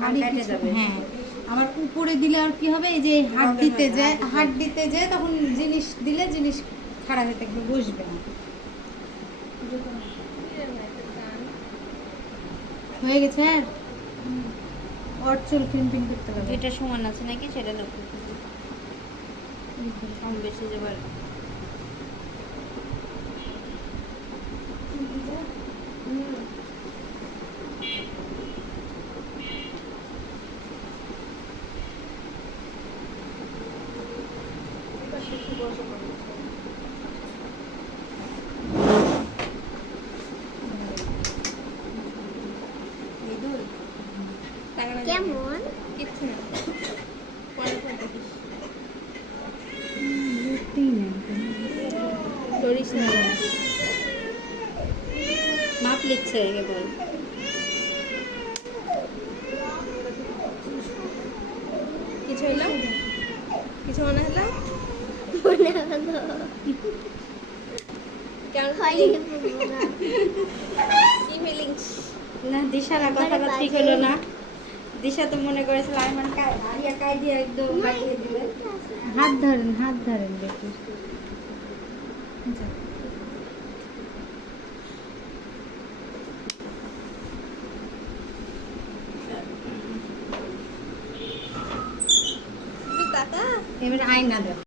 ভারী কেটে কিছু, যাবে। হ্যাঁ আবার উপরে দিলে আর কি হবে, এই যে হাত দিতে যায়, হাত দিতে যায় তখন জিনিস দিলে জিনিস খারাপ হয়ে থাকবে, বসবে না। হয়ে গেছে আর ওর চুল ক্রিম্পিং করতে হবে। দুইটা সমান আছে নাকি সেটা লক্ষ্য করবো, কম বেশি যাবার। কেমন? কিচ্ছু না, পরে পরে দেখিস। উঠতেই নেই। করিস না, মাপ লিখছে কেবল। কিছু হইলো, কিছু মনে হলো, মনে হলো কেমন হয়নি feeling? পুরোটা। কি ফিলিংস? না দিশা না, কথাটা ঠিক হলো না। দিশা তো মনে করেছিল আইমান হারিয়া কাই দিয়ে একদম লাগিয়ে দিবে। হাত ধরেন দেখি। আচ্ছা। টাকা এবার আয়না দেখ।